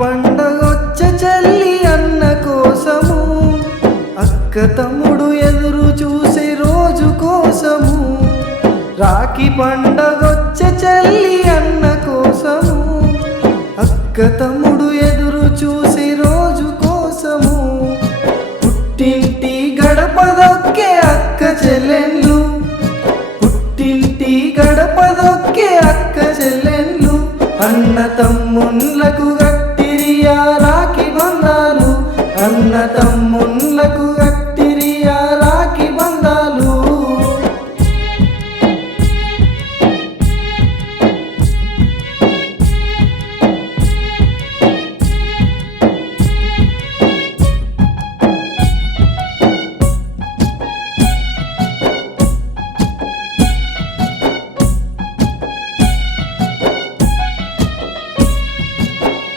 పండగొచ్చ చెల్లి అన్న కోసము, అక్క తమ్ముడు ఎదురు చూసే రోజు కోసము. రాఖీ పండగొచ్చ చెల్లి అన్న కోసము, అక్క తమ్ముడు ఎదురు చూసే రోజు కోసము. పుట్టింటి గడప దొక్కే అక్క చెల్లెళ్ళు, పుట్టింటి గడప దొక్కే అక్క చెల్లెళ్ళు. అన్న తమ్ముళ్ళకు గట్టిరియా రాఖీ బంధాలు, అన్న తమ్ముళ్ళకు గట్టిరియా రాఖీ బంధాలు.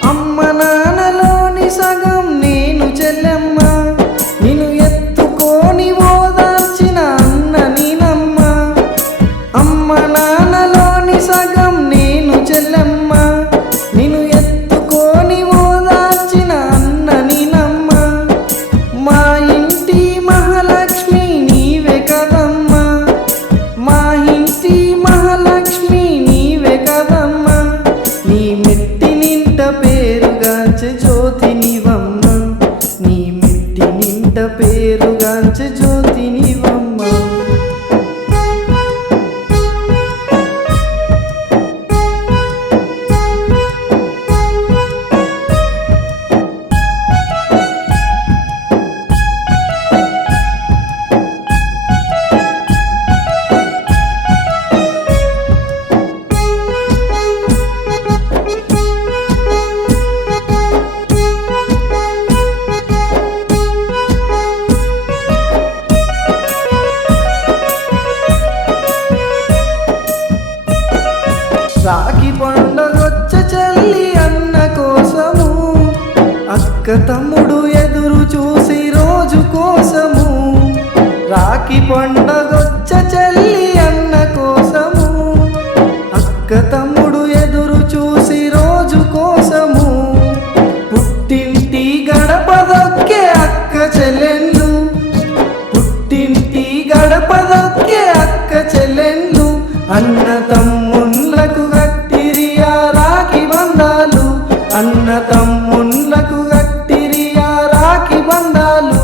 అమ్మ నాన్నలోని సగం నేను చెల్లెమ్మ, నిన్ను ఎత్తుకొని ఓదార్చిన అన్న నీనమ్మ. అమ్మ నాన్నలోని సగం నేను చెల్లెమ్మ, నిన్ను ఎత్తుకొని ఓదార్చిన అన్న నీనమ్మ. మా ఇంటి మహాలక్ష్మి నీవే కదమ్మా, మా ఇంటి మహాలక్ష్మి నీవే కదమ్మా. నీ మెట్టి నింట పేరుగాంచె జ్యోతి నీవమ్మ, నీ మెట్టి నింట పేరుగాంచె జ్యోతి నీవమ్మ. రాఖీ పండగొచ్చ చెల్లి అన్న కోసము, అక్క తమ్ముడు ఎదురు చూసి రోజు కోసము. రాఖీ పండగొచ్చ చెల్లి అన్న కోసము, అక్క తమ్ముడు ఎదురు చూసి రోజు కోసము. పుట్టింటి గడప దొక్కే అక్క చెల్లెళ్ళు, పుట్టింటి గడప దొక్కే అక్క చెల్లెళ్ళు. అన్న తమ్ముళ్ళకు గట్టిరియా రాఖీ బంధాలు, అన్న తమ్ముళ్ళకు గట్టిరియా రాఖీ బంధాలు.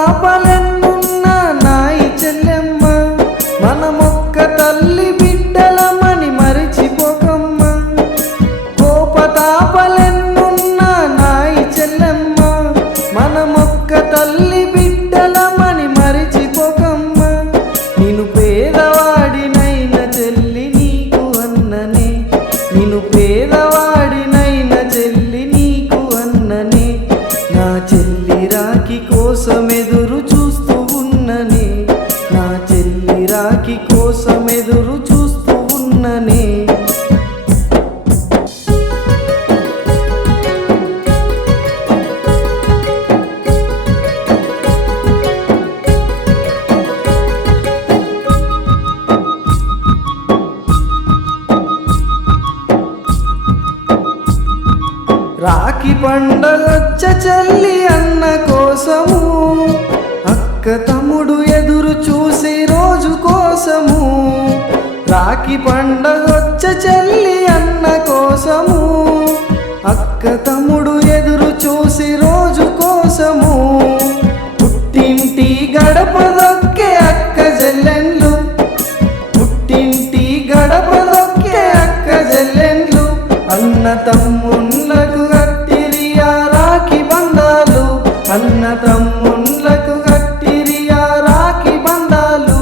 కోపతాపలెన్నున్న నాయి చెల్లెమ్మ, మనమొక్క తల్లి బిడ్డలమని మరిచిపోకమ్మ. కోపతాపలెన్నున్న నాయి చెల్లెమ్మ, మనమొక్క తల్లి బిడ్డలమని మరిచిపోకమ్మ. నిన్ను పేదవాడినైన చెల్లి నీకు అన్ననే, నిన్ను పేదవాడినైన చెల్లి నీకు అన్ననే. నా చెల్లి రాఖీ కోసం ఎదురు చూస్తూ ఉన్ననే, నా చెల్లి రాఖీ కోసం ఎదురు చూస్తూ ఉన్ననే. రాఖీ పండగొచ్చ చెల్లి అన్న కోసము, అక్క తమ్ముడు ఎదురు చూసే రోజు కోసము. రాఖీ పండగొచ్చ చెల్లి అన్న కోసము, అక్క తమ్ముడు ఎదురు చూసే రోజు కోసము. పుట్టింటి గడప దొక్కే అక్క చెల్లెళ్ళు, పుట్టింటి గడప దొక్కే అక్క చెల్లెళ్ళు. అన్న తమ్ముళ్ళకు గట్టిరియా రాఖీ బంధాలు, అన్న తమ్ముళ్ళకు గట్టిరియా రాఖీ బంధాలు.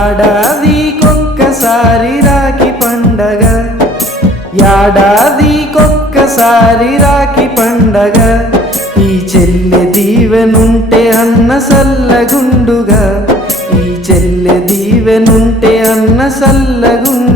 ఏడాదికొక్కసారి రాఖీ పండగ, ఏడాదికొక్కసారి రాఖీ పండగ. ఈ చెల్లె దీవెనుంటే అన్న సల్లగుండుగా, ఈ చెల్లె దీవెనుంటే అన్న సల్లగుండుగా.